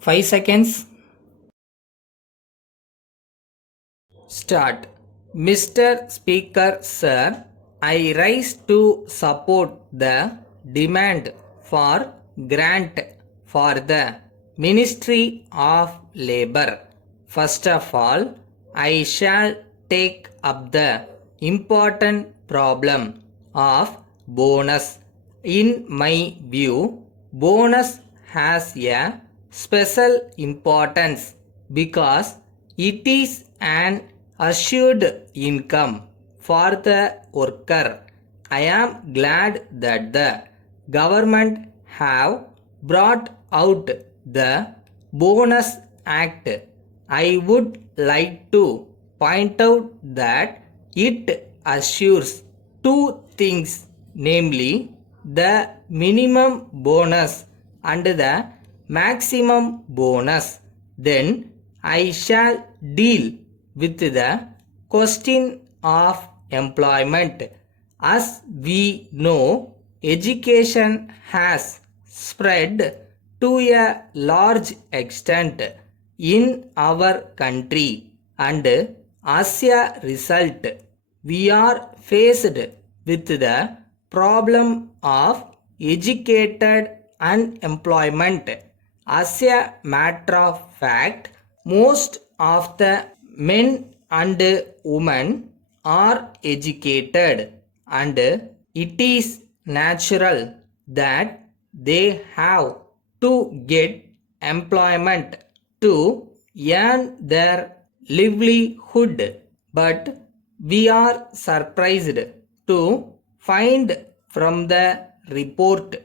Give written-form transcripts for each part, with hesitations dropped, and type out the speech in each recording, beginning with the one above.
5 seconds. Start. Mr. Speaker, sir, I rise to support the demand for grant for the Ministry of Labor. First of all, I shall take up the important problem of bonus. In my view, bonus has a special importance because it is an assured income for the worker. I am glad that the government have brought out the bonus act. I would like to point out that it assures two things, namely the minimum bonus and the maximum bonus. Then I shall deal with the question of employment. As we know, education has spread to a large extent in our country, and as a result, we are faced with the problem of educated unemployment. As a matter of fact, most of the men and women are educated, and it is natural that they have to get employment to earn their livelihood. But we are surprised to find from the report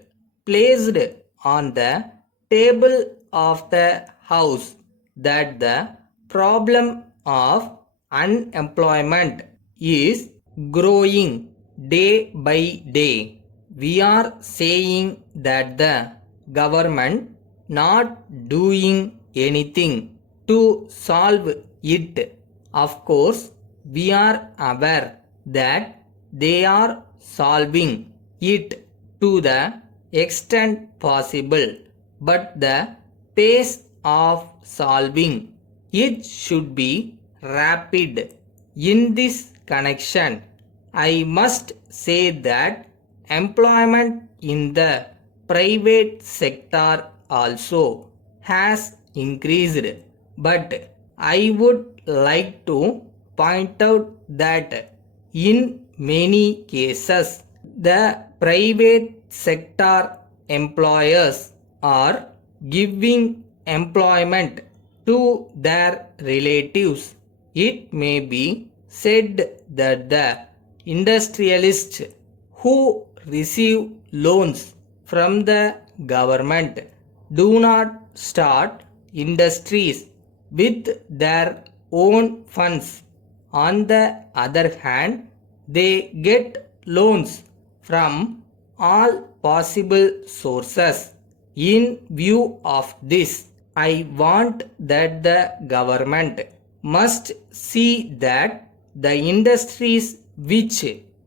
placed on the table of the House that the problem of unemployment is growing day by day. We are saying that the government not doing anything to solve it. Of course, we are aware that they are solving it to the extent possible, but the pace of solving it should be rapid. In this connection, I must say that employment in the private sector also has increased, but I would like to point out that in many cases the private sector employers are giving employment to their relatives. It may be said that the industrialists who receive loans from the government do not start industries with their own funds. On the other hand, they get loans from all possible sources. In view of this, I want that the government must see that the industries which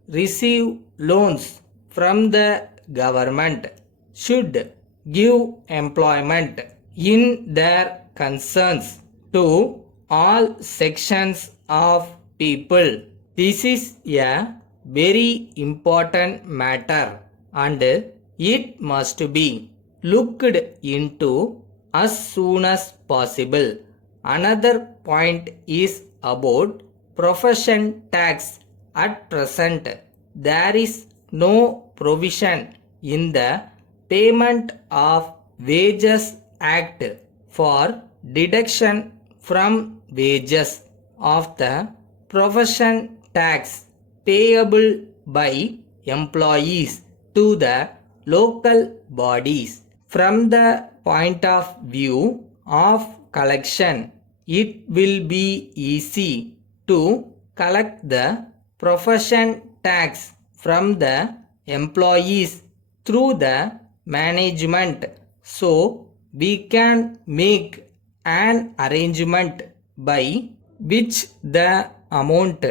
receive loans from the government should give employment in their concerns to all sections of people. This is a very important matter, and it must be looked into as soon as possible. Another point is about profession tax. At present, there is no provision in the Payment of Wages Act for deduction from wages of the profession tax payable by employees to the local bodies. From the point of view of collection, it will be easy to collect the profession tax from the employees through the management, so we can make an arrangement by which the amount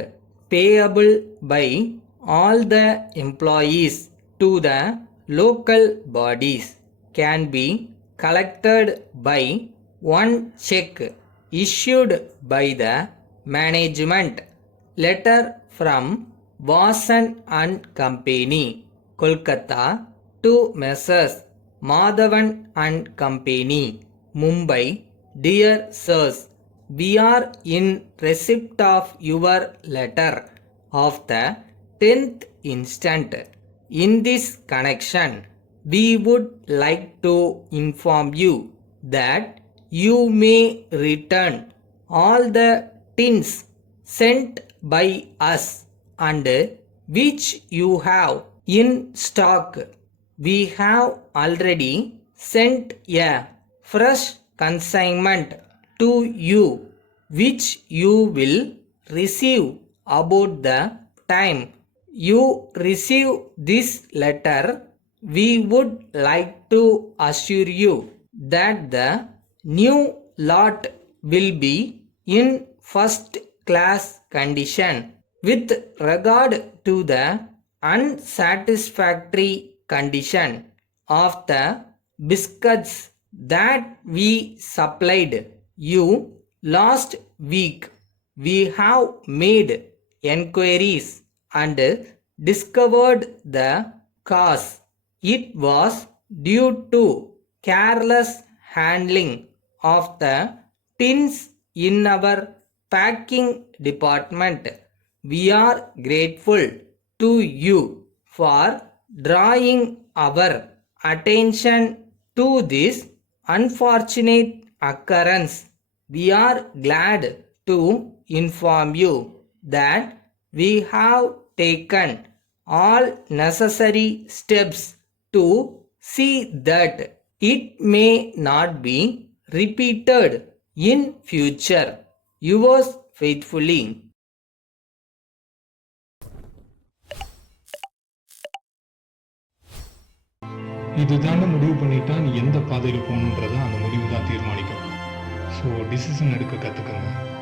payable by all the employees to the local bodies can be collected by one check issued by the management. Letter from Vasan and Company, Kolkata, to Messrs. Madhavan and Company, Mumbai. Dear Sirs, we are in receipt of your letter of the 10th instant. In this connection, we would like to inform you that you may return all the tins sent by us and which you have in stock. We have already sent a fresh consignment to you, which you will receive about the time you receive this letter. We would like to assure you that the new lot will be in first class condition. With regard to the unsatisfactory condition of the biscuits that we supplied you last week, we have made enquiries and discovered the cause. It was due to careless handling of the tins in our packing department. We are grateful to you for drawing our attention to this unfortunate occurrence. We are glad to inform you that we have taken all necessary steps to see that it may not be repeated in future. Yours faithfully. இதுதான முடிவு பண்ணிட்டா நீ எந்த பாதையில் போகணுன்றதை அந்த முடிவு தான் தீர்மானிக்கும். ஸோ டிசிஷன் எடுக்க கற்றுக்கங்க.